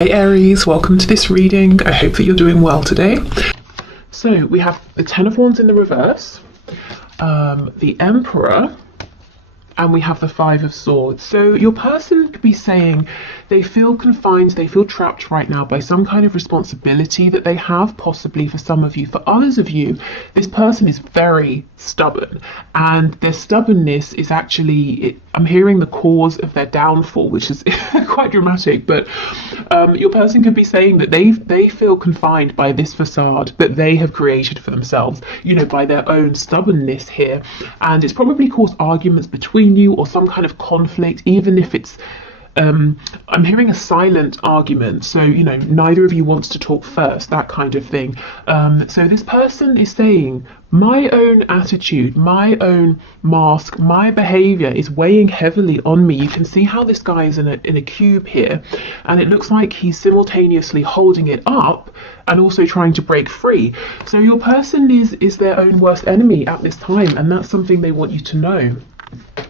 Hey Aries, welcome to this reading. I hope that you're doing well today. So we have the Ten of Wands in the reverse, the Emperor, and we have the Five of Swords. So your person could be saying they feel confined, they feel trapped right now by some kind of responsibility that they have, possibly for some of you. For others of you, this person is very stubborn, and their stubbornness is actually, I'm hearing the cause of their downfall, which is quite dramatic, but your person could be saying that they feel confined by this facade that they have created for themselves, you know, by their own stubbornness here, and it's probably caused arguments between you or some kind of conflict, even if it's I'm hearing a silent argument, so you know, neither of you wants to talk first, that kind of thing. So this person is saying, my own attitude, my own mask, my behavior is weighing heavily on me. You can see how this guy is in a cube here, and it looks like he's simultaneously holding it up and also trying to break free. So your person is their own worst enemy at this time, and that's something they want you to know.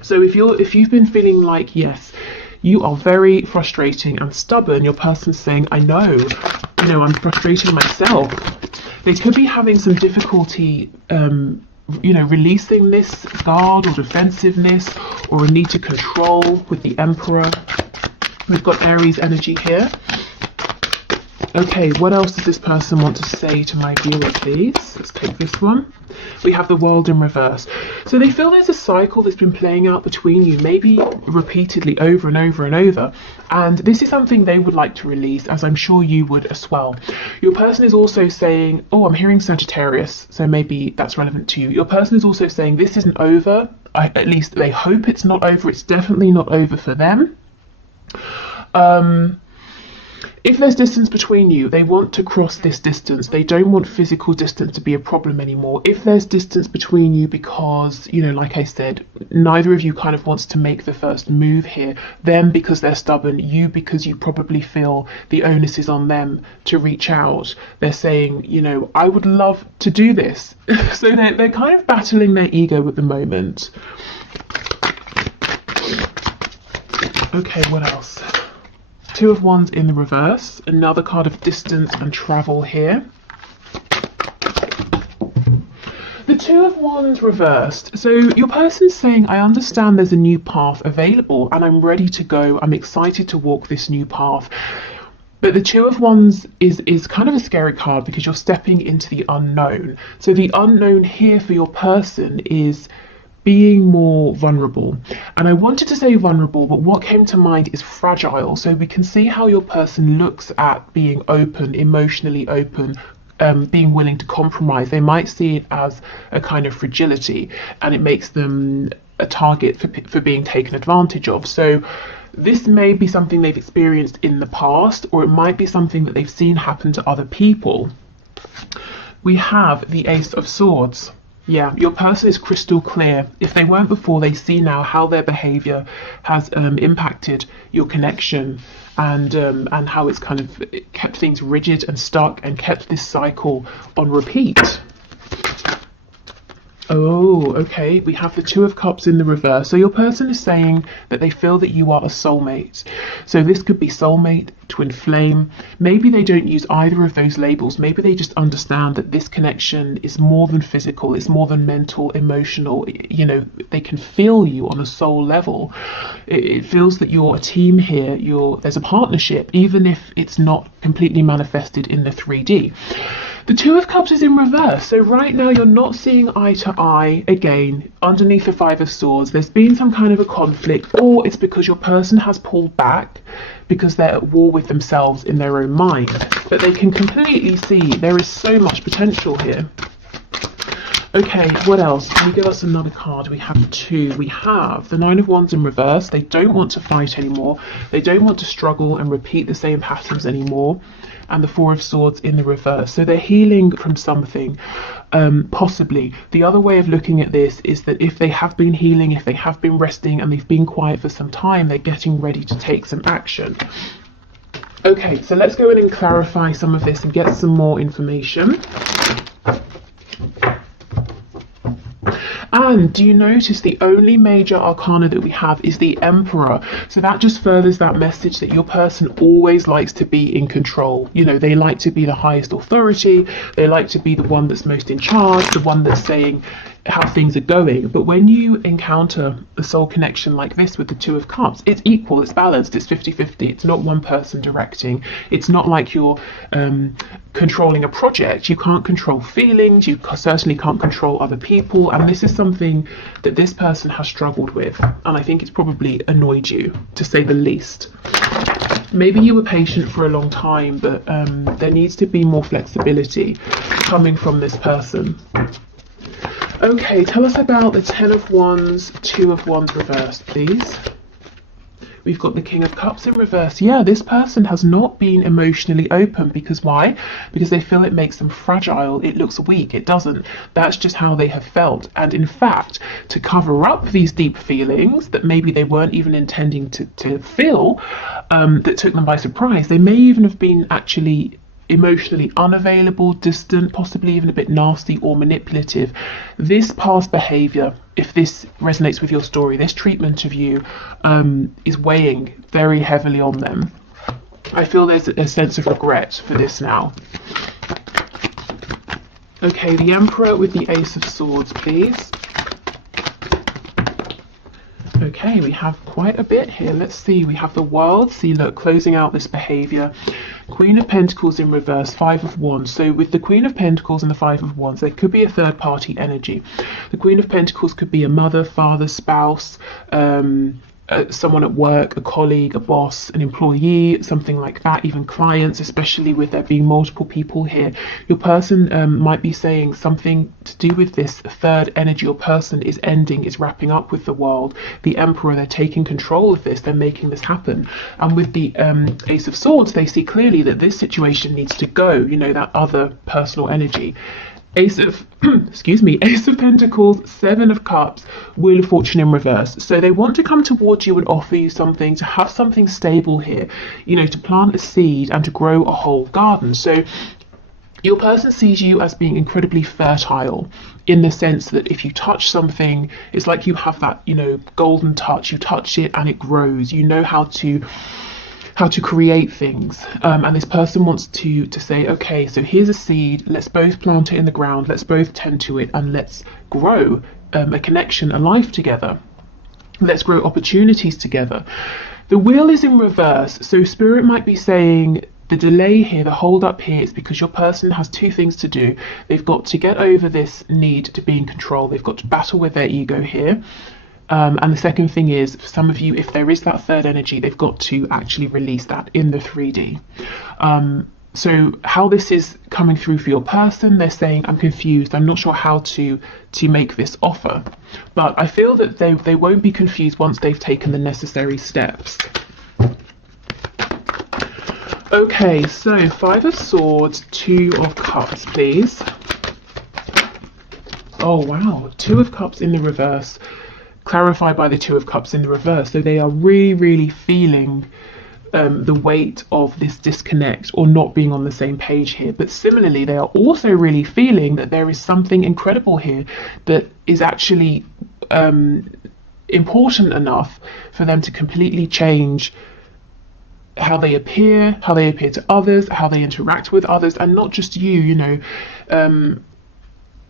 So if you've been feeling like, yes, you are very frustrating and stubborn, your person's saying, I know, you know, I'm frustrating myself. They could be having some difficulty, you know, releasing this guard or defensiveness or a need to control with the Emperor. We've got Aries energy here. Okay, what else does this person want to say to my viewer, please? Let's take this one. We have the World in reverse. So they feel there's a cycle that's been playing out between you, maybe repeatedly over and over and over. And this is something they would like to release, as I'm sure you would as well. Your person is also saying, oh, I'm hearing Sagittarius, so maybe that's relevant to you. Your person is also saying this isn't over. At least they hope it's not over. It's definitely not over for them. If there's distance between you, they want to cross this distance. They don't want physical distance to be a problem anymore. If there's distance between you because, you know, like I said, neither of you kind of wants to make the first move here, them because they're stubborn, you because you probably feel the onus is on them to reach out. They're saying, you know, I would love to do this. So they're kind of battling their ego at the moment. Okay, what else? Two of Wands in the reverse, another card of distance and travel here. The Two of Wands reversed. So your person's saying, I understand there's a new path available and I'm ready to go. I'm excited to walk this new path. But the Two of Wands is kind of a scary card because you're stepping into the unknown. So the unknown here for your person is being more vulnerable. And I wanted to say vulnerable, but what came to mind is fragile. So we can see how your person looks at being open, emotionally open, being willing to compromise. They might see it as a kind of fragility, and it makes them a target for being taken advantage of. So this may be something they've experienced in the past, or it might be something that they've seen happen to other people. We have the Ace of Swords. Yeah, your person is crystal clear. If they weren't before, they see now how their behavior has impacted your connection, and how it's kind of kept things rigid and stuck and kept this cycle on repeat. Oh, okay, we have the Two of Cups in the reverse. So your person is saying that they feel that you are a soulmate. So this could be soulmate, twin flame. Maybe they don't use either of those labels. Maybe they just understand that this connection is more than physical. It's more than mental, emotional. You know, they can feel you on a soul level. It feels that you're a team here. There's a partnership, even if it's not completely manifested in the 3D. The Two of Cups is in reverse, so right now you're not seeing eye to eye again underneath the Five of Swords. There's been some kind of a conflict, or it's because your person has pulled back because they're at war with themselves in their own mind. But they can completely see there is so much potential here. Okay, what else? Can you give us another card? We have two. We have the Nine of Wands in reverse. They don't want to fight anymore. They don't want to struggle and repeat the same patterns anymore. And the Four of Swords in the reverse. So they're healing from something, possibly. The other way of looking at this is that if they have been healing, if they have been resting and they've been quiet for some time, they're getting ready to take some action. Okay, so let's go in and clarify some of this and get some more information. And do you notice the only major arcana that we have is the Emperor? So that just furthers that message that your person always likes to be in control. You know, they like to be the highest authority. They like to be the one that's most in charge, the one that's saying how things are going. But when you encounter a soul connection like this with the Two of Cups, it's equal, it's balanced, it's 50-50. It's not one person directing. It's not like you're controlling a project. You can't control feelings. You certainly can't control other people. And this is something that this person has struggled with. And I think it's probably annoyed you, to say the least. Maybe you were patient for a long time, but there needs to be more flexibility coming from this person. Okay, tell us about the Ten of Wands, Two of Wands reversed, please. We've got the King of Cups in reverse. Yeah, this person has not been emotionally open. Because why? Because they feel it makes them fragile. It looks weak. It doesn't. That's just how they have felt. And in fact, to cover up these deep feelings that maybe they weren't even intending to feel, that took them by surprise, they may even have been actually emotionally unavailable, distant, possibly even a bit nasty or manipulative. This past behavior, if this resonates with your story, this treatment of you is weighing very heavily on them. I feel there's a sense of regret for this now. Okay, the Emperor with the Ace of Swords, please. Okay, we have quite a bit here. Let's see. We have the World. See, look, closing out this behavior. Queen of Pentacles in reverse, Five of Wands. So with the Queen of Pentacles and the Five of Wands, there could be a third party energy. The Queen of Pentacles could be a mother, father, spouse, someone at work, a colleague, a boss, an employee, something like that, even clients, especially with there being multiple people here. Your person might be saying something to do with this third energy or person is ending, is wrapping up with the World. The Emperor, they're taking control of this, they're making this happen. And with the Ace of Swords, they see clearly that this situation needs to go, you know, that other personal energy. Ace of Ace of Pentacles, Seven of Cups, Wheel of Fortune in reverse. So they want to come towards you and offer you something, to have something stable here, you know, to plant a seed and to grow a whole garden. So your person sees you as being incredibly fertile, in the sense that if you touch something, it's like you have that, you know, golden touch. You touch it and it grows. You know how to create things, and this person wants to say, okay, so here's a seed, let's both plant it in the ground, let's both tend to it, and let's grow a connection, a life together. Let's grow opportunities together. The Wheel is in reverse, so Spirit might be saying the delay here, the hold up here, is because your person has two things to do. They've got to get over this need to be in control. They've got to battle with their ego here. And the second thing is, for some of you, if there is that third energy, they've got to actually release that in the 3D. So how this is coming through for your person, they're saying, I'm confused, I'm not sure how to make this offer. But I feel that they won't be confused once they've taken the necessary steps. Okay, so Five of Swords, Two of Cups, please. Oh wow, Two of Cups in the reverse, clarified by the Two of Cups in the reverse. So they are really feeling the weight of this disconnect or not being on the same page here. But similarly, they are also really feeling that there is something incredible here that is actually important enough for them to completely change how they appear to others, how they interact with others, and not just you, you know.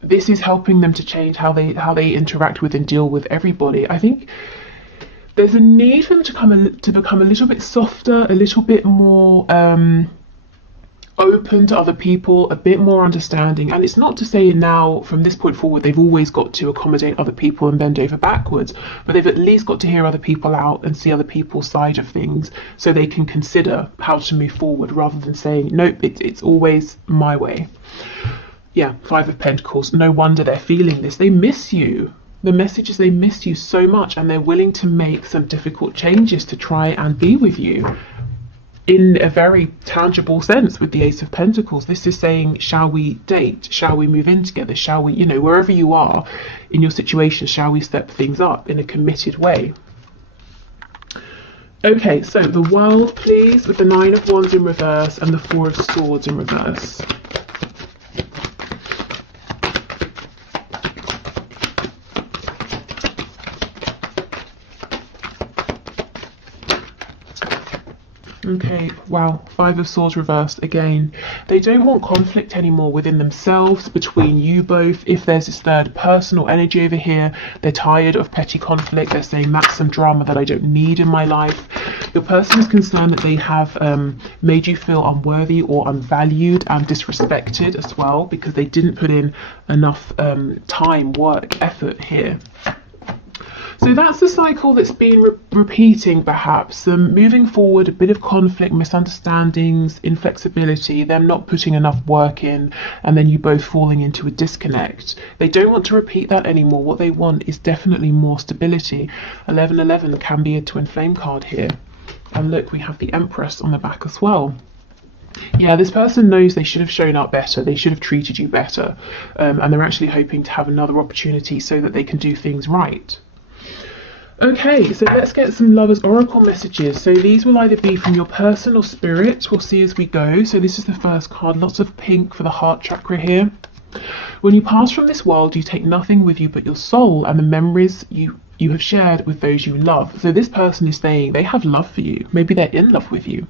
This is helping them to change how they interact with and deal with everybody. I think there's a need for them to become a little bit softer, a little bit more open to other people, a bit more understanding. And it's not to say now from this point forward they've always got to accommodate other people and bend over backwards, but they've at least got to hear other people out and see other people's side of things, so they can consider how to move forward rather than saying nope, it's always my way. Yeah, Five of Pentacles. No wonder they're feeling this. They miss you. The message is they miss you so much, and they're willing to make some difficult changes to try and be with you in a very tangible sense. With the Ace of Pentacles, this is saying, shall we date? Shall we move in together? Shall we, you know, wherever you are in your situation, shall we step things up in a committed way? Okay, so the World, please, with the Nine of Wands in reverse and the Four of Swords in reverse. Okay, wow, Five of Swords reversed again. They don't want conflict anymore within themselves, between you both. If there's this third personal energy over here, they're tired of petty conflict. They're saying that's some drama that I don't need in my life. Your person is concerned that they have made you feel unworthy or unvalued and disrespected as well, because they didn't put in enough time, work, effort here. So that's the cycle that's been repeating, perhaps. Moving forward, a bit of conflict, misunderstandings, inflexibility, them not putting enough work in, and then you both falling into a disconnect. They don't want to repeat that anymore. What they want is definitely more stability. 1111 can be a twin flame card here. And look, we have the Empress on the back as well. Yeah, this person knows they should have shown up better. They should have treated you better. And they're actually hoping to have another opportunity so that they can do things right. Okay, so let's get some Lovers Oracle messages. So these will either be from your person or spirit. We'll see as we go. So this is the first card. Lots of pink for the heart chakra here. When you pass from this world, you take nothing with you but your soul and the memories you have shared with those you love. So this person is saying they have love for you. Maybe they're in love with you.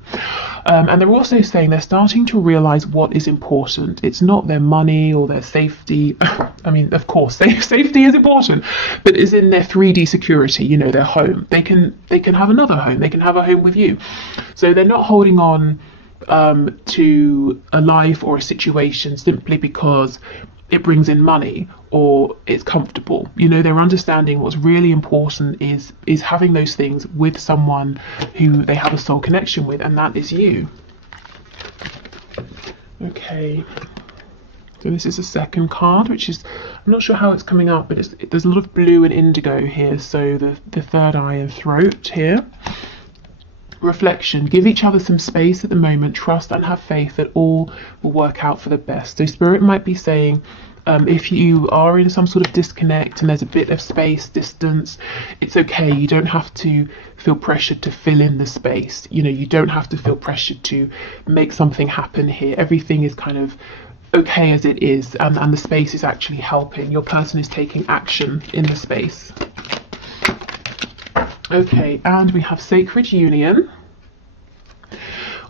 And they're also saying they're starting to realize what is important. It's not their money or their safety. I mean, of course, safety is important, but it's in their 3D security, you know, their home. They can have another home. They can have a home with you. So they're not holding on to a life or a situation simply because it brings in money or it's comfortable. You know, they're understanding what's really important is having those things with someone who they have a soul connection with, and that is you. Okay, so this is the second card, which is, I'm not sure how it's coming up, but there's a lot of blue and indigo here. So the third eye and throat here. Reflection. Give each other some space at the moment. Trust and have faith that all will work out for the best. So Spirit might be saying, if you are in some sort of disconnect and there's a bit of space, distance, it's okay. You don't have to feel pressured to fill in the space. You know, you don't have to feel pressured to make something happen here. Everything is kind of okay as it is, and the space is actually helping. Your person is taking action in the space. Okay, and we have Sacred Union.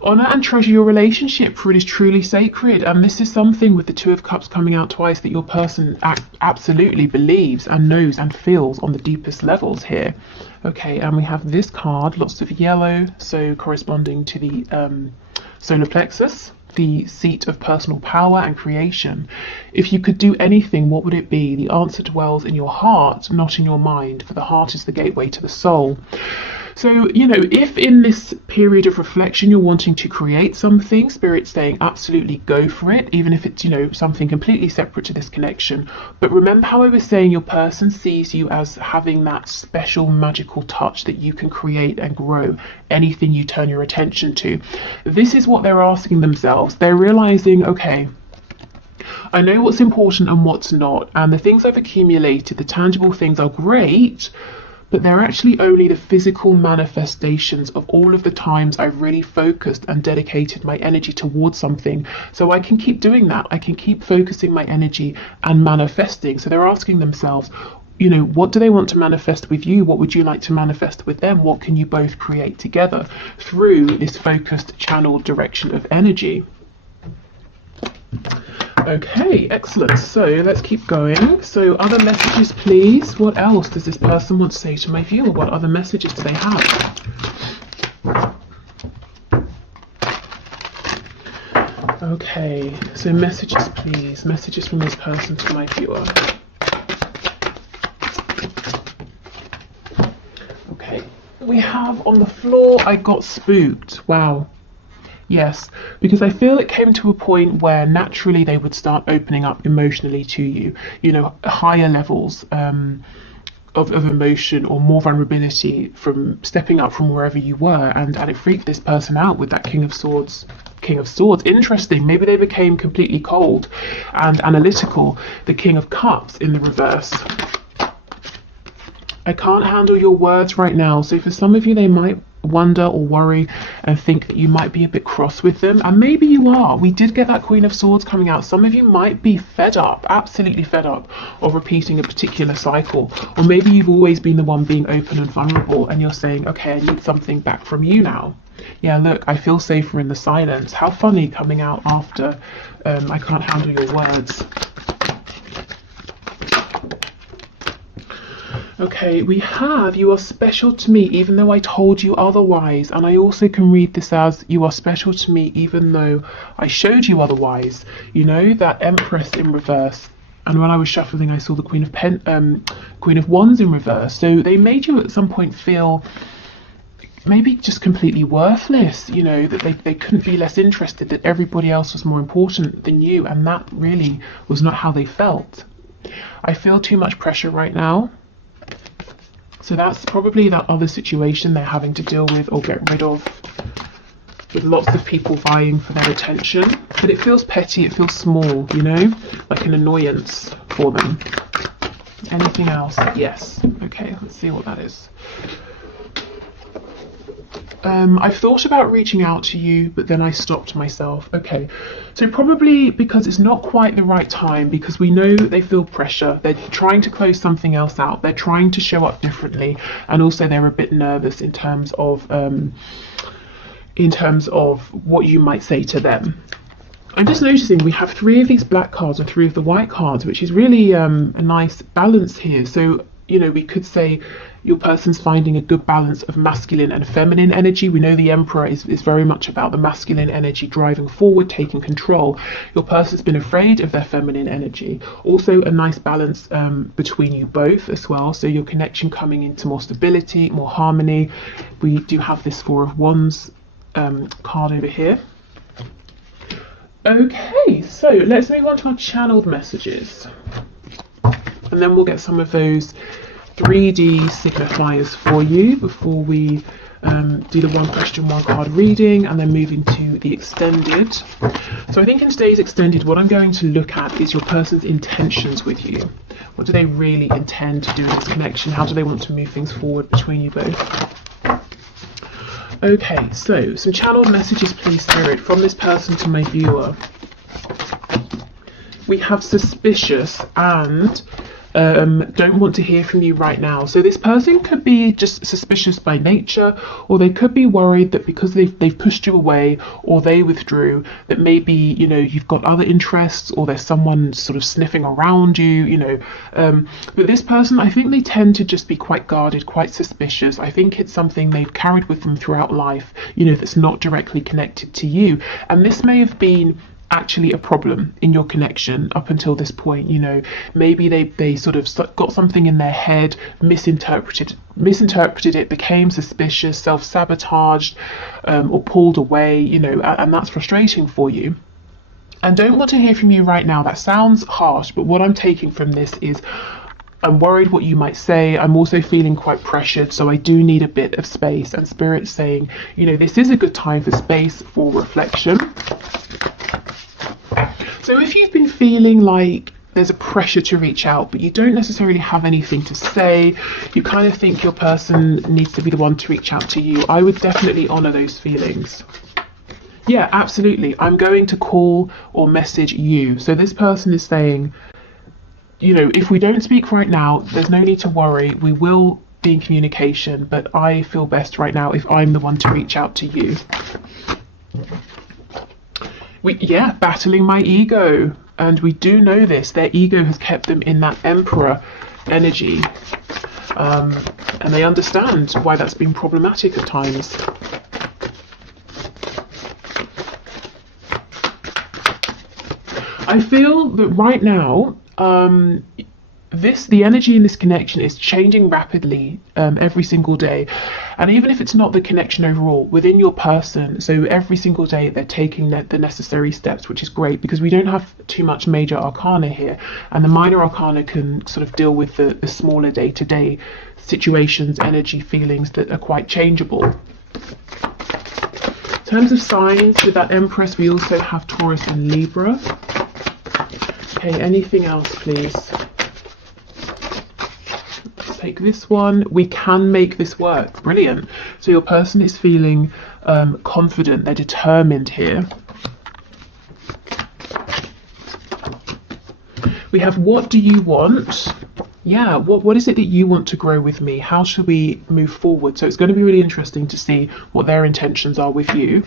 Honor and treasure your relationship, for it is truly sacred. And this is something with the Two of Cups coming out twice that your person absolutely believes and knows and feels on the deepest levels here. Okay, and we have this card, lots of yellow, so corresponding to the solar plexus, the seat of personal power and creation. If you could do anything, what would it be? The answer dwells in your heart, not in your mind, for the heart is the gateway to the soul. So, you know, if in this period of reflection you're wanting to create something, Spirit's saying absolutely go for it, even if it's, you know, something completely separate to this connection. But remember how I was saying your person sees you as having that special magical touch that you can create and grow anything you turn your attention to. This is what they're asking themselves. They're realizing, okay, I know what's important and what's not, and the things I've accumulated, the tangible things are great, but they're actually only the physical manifestations of all of the times I've really focused and dedicated my energy towards something. So I can keep doing that. I can keep focusing my energy and manifesting. So they're asking themselves, you know, what do they want to manifest with you? What would you like to manifest with them? What can you both create together through this focused channeled direction of energy? Okay, excellent. So let's keep going. So other messages, please. What else does this person want to say to my viewer? What other messages do they have? Okay, so messages, please. Messages from this person to my viewer. Okay, we have on the floor, I got spooked. Wow. Yes, because I feel it came to a point where naturally they would start opening up emotionally to you, you know, higher levels of emotion or more vulnerability from stepping up from wherever you were, and it freaked this person out with that King of Swords. Interesting. Maybe they became completely cold and analytical. The King of Cups in the reverse. I can't handle your words right now. So for some of you, they might wonder or worry and think that you might be a bit cross with them, and maybe you are. We did get that Queen of Swords coming out. Some of you might be fed up, absolutely fed up of repeating a particular cycle, or maybe you've always been the one being open and vulnerable and you're saying, okay, I need something back from you now. Yeah, look, I feel safer in the silence. How funny coming out after I can't handle your words. Okay, we have you are special to me even though I told you otherwise. And I also can read this as you are special to me even though I showed you otherwise. You know, that Empress in reverse. And when I was shuffling, I saw the Queen of Wands in reverse. So they made you at some point feel maybe just completely worthless, you know, that they couldn't be less interested, that everybody else was more important than you. And that really was not how they felt. I feel too much pressure right now. So that's probably that other situation they're having to deal with or get rid of, with lots of people vying for their attention. But it feels petty, it feels small, you know, like an annoyance for them. Anything else? Yes. Okay, let's see what that is. I've thought about reaching out to you, but then I stopped myself. Okay, so probably because it's not quite the right time, because we know they feel pressure. They're trying to close something else out. They're trying to show up differently, and also they're a bit nervous in terms of what you might say to them. I'm just noticing we have 3 of these black cards and 3 of the white cards, which is really a nice balance here. So, you know, we could say your person's finding a good balance of masculine and feminine energy. We know the Emperor is very much about the masculine energy driving forward, taking control. Your person's been afraid of their feminine energy. Also a nice balance between you both as well. So your connection coming into more stability, more harmony. We do have this 4 of Wands card over here. Okay, so let's move on to our channeled messages. And then we'll get some of those 3D signifiers for you before we do the 1 question 1 card reading and then move into the extended. So I think in today's extended, what I'm going to look at is your person's intentions with you. What do they really intend to do in this connection? How do they want to move things forward between you both? Okay, so some channeled messages, please, Spirit, from this person to my viewer. We have suspicious and don't want to hear from you right now. So this person could be just suspicious by nature, or they could be worried that because they've pushed you away or they withdrew, that maybe, you know, you've got other interests or there's someone sort of sniffing around you, you know. But this person, I think they tend to just be quite guarded, quite suspicious. I think it's something they've carried with them throughout life, you know, that's not directly connected to you. And this may have been actually a problem in your connection up until this point. You know, maybe they sort of got something in their head, misinterpreted it, became suspicious, self-sabotaged, or pulled away, you know, and that's frustrating for you. And don't want to hear from you right now. That sounds harsh, but what I'm taking from this is I'm worried what you might say. I'm also feeling quite pressured, so I do need a bit of space. And Spirit's saying, you know, this is a good time for space, for reflection. So if you've been feeling like there's a pressure to reach out, but you don't necessarily have anything to say, you kind of think your person needs to be the one to reach out to you, I would definitely honour those feelings. Yeah, absolutely. I'm going to call or message you. So this person is saying, you know, if we don't speak right now, there's no need to worry. We will be in communication, but I feel best right now if I'm the one to reach out to you. Yeah, battling my ego. And we do know this. Their ego has kept them in that Emperor energy. And they understand why that's been problematic at times. I feel that right now, the energy in this connection is changing rapidly every single day. And even if it's not the connection overall, within your person, so every single day they're taking the necessary steps, which is great because we don't have too much major arcana here. And the minor arcana can sort of deal with the smaller day-to-day situations, energy, feelings that are quite changeable. In terms of signs, with that Empress, we also have Taurus and Libra. Okay, anything else, please? take this one. We can make this work. Brilliant. So your person is feeling confident. They're determined here. We have, what do you want? Yeah, what is it that you want to grow with me? How should we move forward? So it's going to be really interesting to see what their intentions are with you.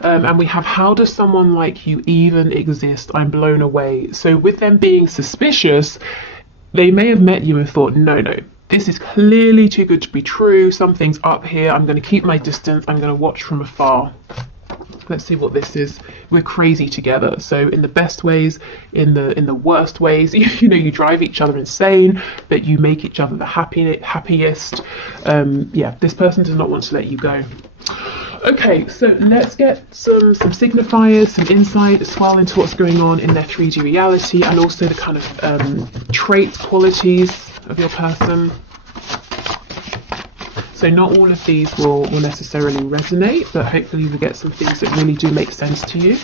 And we have, how does someone like you even exist? I'm blown away. So with them being suspicious, they may have met you and thought, no, this is clearly too good to be true. Something's up here. I'm going to keep my distance. I'm going to watch from afar. Let's see what this is. We're crazy together. So in the best ways, in the worst ways, you know, you drive each other insane, but you make each other the happiest. Yeah, this person does not want to let you go. Okay, so let's get some signifiers, some insight as well into what's going on in their 3D reality, and also the kind of traits, qualities of your person. So not all of these will necessarily resonate, but hopefully we get some things that really do make sense to you.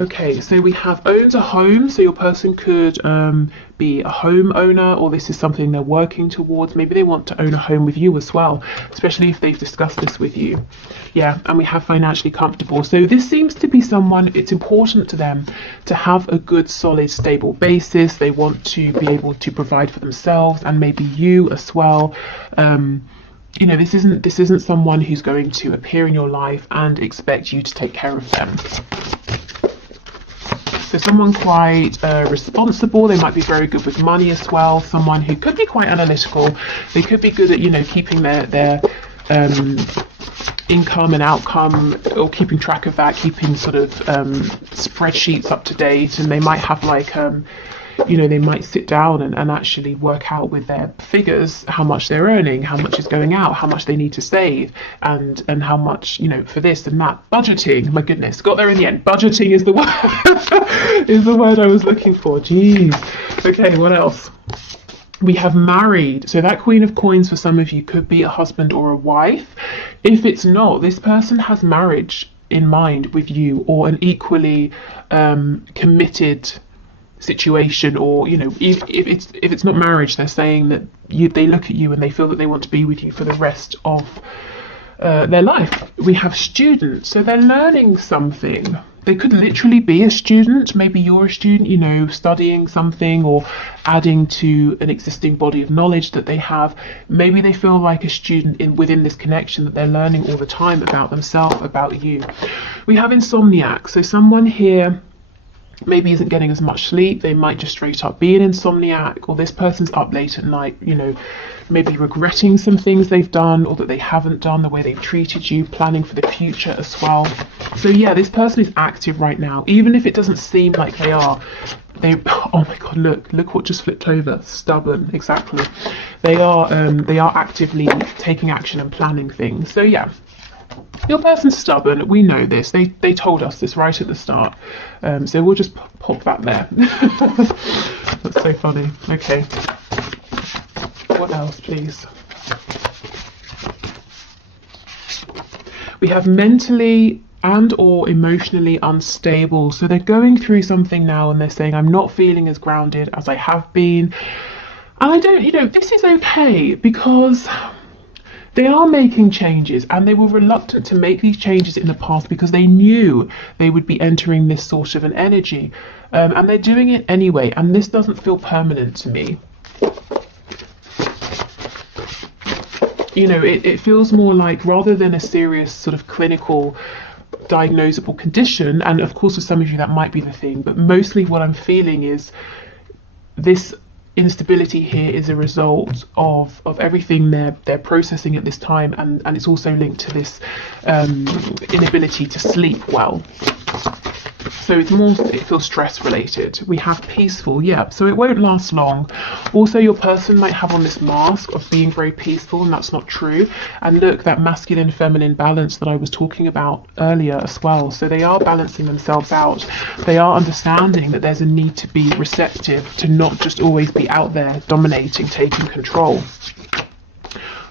Okay, so we have owns a home. So your person could be a homeowner, or this is something they're working towards. Maybe they want to own a home with you as well, especially if they've discussed this with you. Yeah, and we have financially comfortable. So this seems to be someone, it's important to them to have a good, solid, stable basis. They want to be able to provide for themselves and maybe you as well. You know, this isn't someone who's going to appear in your life and expect you to take care of them. So someone quite responsible. They might be very good with money as well. Someone who could be quite analytical. They could be good at, you know, keeping their income and outcome, or keeping track of that, keeping sort of spreadsheets up to date. And they might have like you know, they might sit down and actually work out with their figures how much they're earning, how much is going out, how much they need to save, and how much, you know, for this and that. Budgeting, my goodness, got there in the end. Budgeting is the word is the word I was looking for. Jeez. Okay, what else? We have married. So that Queen of Coins for some of you could be a husband or a wife. If it's not, this person has marriage in mind with you, or an equally committed situation, or, you know, if it's not marriage, they're saying that they look at you and they feel that they want to be with you for the rest of their life. We have students, so they're learning something. They could literally be a student. Maybe you're a student, you know, studying something or adding to an existing body of knowledge that they have. Maybe they feel like a student within this connection, that they're learning all the time about themselves, about you. We have insomniac, so someone here maybe isn't getting as much sleep. They might just straight up be an insomniac, or this person's up late at night, you know, maybe regretting some things they've done or that they haven't done, the way they've treated you, planning for the future as well. So yeah, this person is active right now, even if it doesn't seem like they are. Oh my god, look what just flipped over. Stubborn, exactly. They are actively taking action and planning things. So yeah, your person's stubborn. We know this. They told us this right at the start. So we'll just pop that there. That's so funny. Okay. What else, please? We have mentally and or emotionally unstable. So they're going through something now and they're saying, I'm not feeling as grounded as I have been. And I don't, you know, this is okay, because they are making changes, and they were reluctant to make these changes in the past because they knew they would be entering this sort of an energy, and they're doing it anyway, and this doesn't feel permanent to me. You know, it feels more like, rather than a serious sort of clinical diagnosable condition, and of course for some of you that might be the thing, but mostly what I'm feeling is this instability here is a result of everything they're processing at this time, and it's also linked to this inability to sleep well. So it feels stress related. We have peaceful, yeah, so it won't last long. Also, your person might have on this mask of being very peaceful, and that's not true. And look, that masculine feminine balance that I was talking about earlier as well. So they are balancing themselves out. They are understanding that there's a need to be receptive, to not just always be out there dominating, taking control.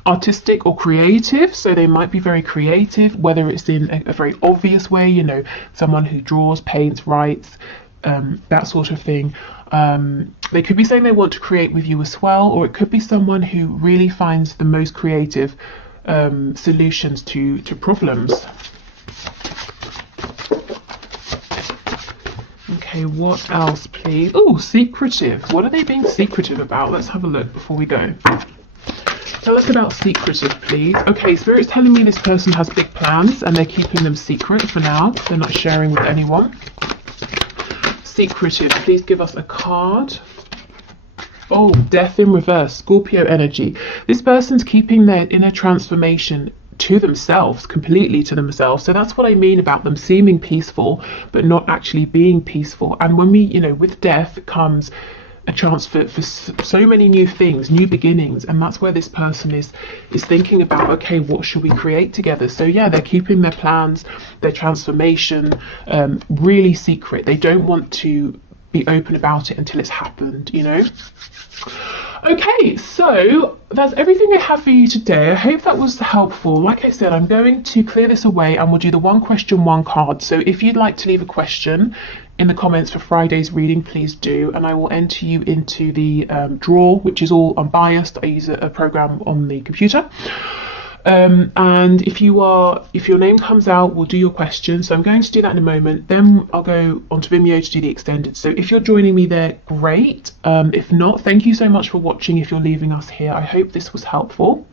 Artistic or creative, so they might be very creative, whether it's in a very obvious way, you know, someone who draws, paints, writes, that sort of thing. They could be saying they want to create with you as well, or it could be someone who really finds the most creative solutions to problems. Okay, what else, please? Oh, secretive. What are they being secretive about? Let's have a look before we go. Tell us about secretive, please. Okay, Spirit's telling me this person has big plans and they're keeping them secret for now. They're not sharing with anyone. Secretive, please give us a card. Oh, Death in reverse, Scorpio energy. This person's keeping their inner transformation to themselves, completely to themselves. So that's what I mean about them seeming peaceful but not actually being peaceful. And when we, you know, with death comes a chance for so many new things, new beginnings, and that's where this person is thinking about, okay, what should we create together? So yeah, they're keeping their plans, their transformation really secret. They don't want to be open about it until it's happened, you know. Okay, so that's everything I have for you today. I hope that was helpful. Like I said, I'm going to clear this away and we'll do the one question, one card. So if you'd like to leave a question in the comments for Friday's reading, please do, and I will enter you into the draw, which is all unbiased. I use a program on the computer. And if your name comes out, we'll do your question. So I'm going to do that in a moment. Then I'll go onto Vimeo to do the extended. So if you're joining me there, great. If not, thank you so much for watching. If you're leaving us here, I hope this was helpful.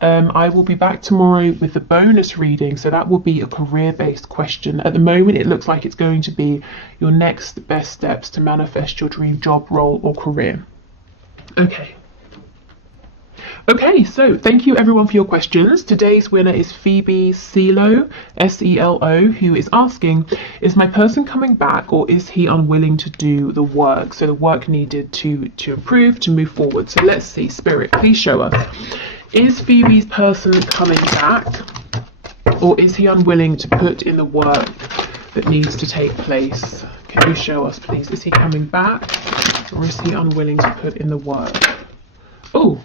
I will be back tomorrow with the bonus reading. So that will be a career-based question. At the moment, it looks like it's going to be your next best steps to manifest your dream job, role, or career. Okay, so thank you everyone for your questions. Today's winner is Phoebe Selo, S-E-L-O, who is asking, is my person coming back or is he unwilling to do the work? So the work needed to improve, to move forward. So let's see, Spirit, please show us. Is Phoebe's person coming back or is he unwilling to put in the work that needs to take place? Can you show us, please? Is he coming back or is he unwilling to put in the work? Oh,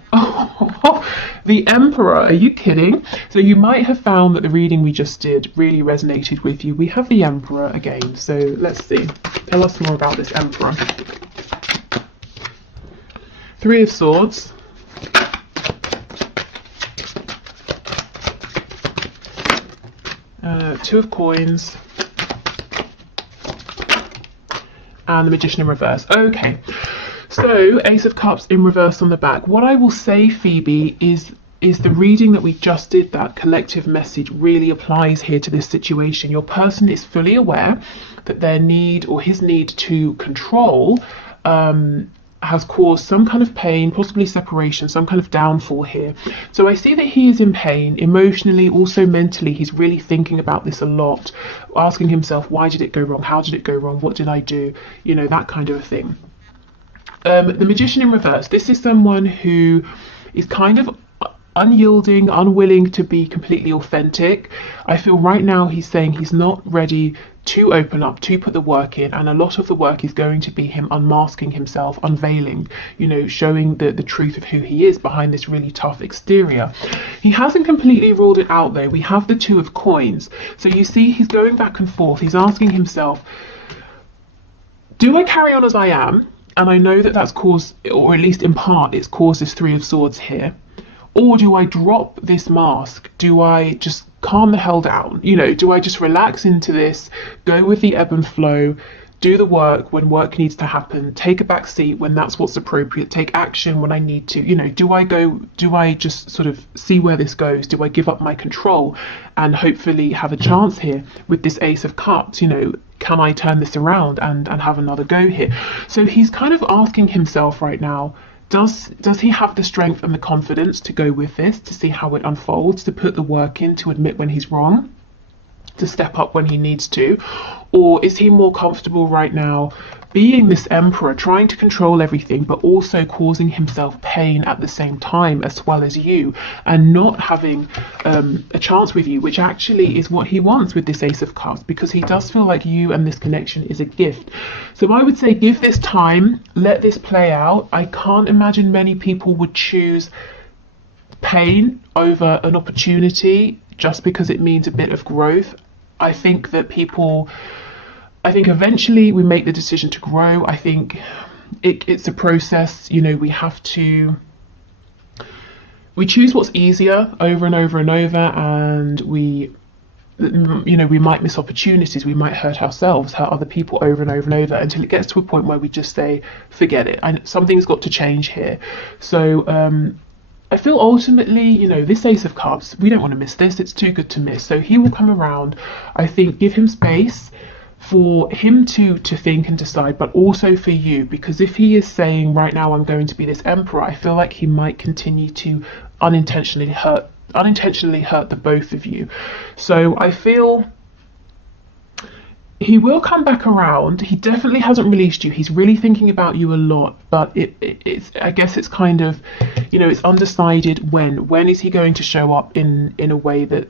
the Emperor, are you kidding? So you might have found that the reading we just did really resonated with you. We have the Emperor again, so let's see. Tell us more about this Emperor. Three of Swords. Two of Coins. And the Magician in reverse. Okay. So, Ace of Cups in reverse on the back. What I will say, Phoebe, is the reading that we just did, that collective message really applies here to this situation. Your person is fully aware that their need or his need to control has caused some kind of pain, possibly separation, some kind of downfall here. So I see that he is in pain emotionally, also mentally. He's really thinking about this a lot, asking himself, why did it go wrong? How did it go wrong? What did I do? You know, that kind of a thing. The Magician in reverse. This is someone who is kind of unyielding, unwilling to be completely authentic. I feel right now he's saying he's not ready to open up, to put the work in, and a lot of the work is going to be him unmasking himself, unveiling, you know, showing the truth of who he is behind this really tough exterior. He hasn't completely ruled it out though. We have the Two of Coins. So you see he's going back and forth. He's asking himself, do I carry on as I am? And I know that that's caused, or at least in part, it's caused this Three of Swords here. Or do I drop this mask? Do I just calm the hell down? You know, do I just relax into this, go with the ebb and flow, do the work when work needs to happen, take a back seat when that's what's appropriate, take action when I need to? You know, do I just sort of see where this goes? Do I give up my control and hopefully have a chance here with this Ace of Cups? You know, can I turn this around and have another go here? So he's kind of asking himself right now, does he have the strength and the confidence to go with this, to see how it unfolds, to put the work in, to admit when he's wrong, to step up when he needs to? Or is he more comfortable right now being this Emperor, trying to control everything, but also causing himself pain at the same time, as well as you, and not having a chance with you, which actually is what he wants with this Ace of Cups, because he does feel like you and this connection is a gift. So I would say give this time, let this play out. I can't imagine many people would choose pain over an opportunity just because it means a bit of growth. I think that people I think eventually we make the decision to grow. I think it's a process. You know, we choose what's easier over and over and over, and we might miss opportunities, we might hurt ourselves, hurt other people over and over and over, until it gets to a point where we just say, forget it, and something's got to change here. So I feel ultimately, you know, this Ace of Cups, we don't want to miss this, it's too good to miss. So he will come around. I think give him space for him to think and decide, but also for you, because if he is saying right now I'm going to be this emperor, I feel like he might continue to unintentionally hurt the both of you. So I feel he will come back around. He definitely hasn't released you. He's really thinking about you a lot, but it's I guess it's kind of, you know, it's undecided when is he going to show up in a way that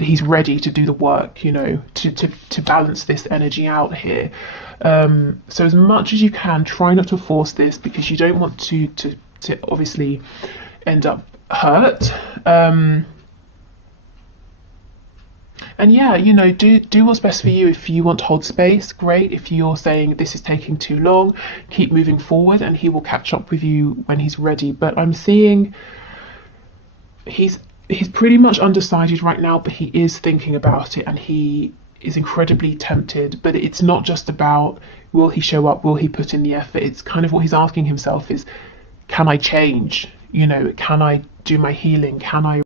he's ready to do the work, you know, to balance this energy out here. So as much as you can, try not to force this, because you don't want to obviously end up hurt. And yeah, you know, do what's best for you. If you want to hold space, great. If you're saying this is taking too long, keep moving forward, and he will catch up with you when he's ready. But I'm seeing he's pretty much undecided right now, but he is thinking about it, and he is incredibly tempted. But it's not just about will he show up, will he put in the effort. It's kind of what he's asking himself is, can I change? You know, can I do my healing? Can I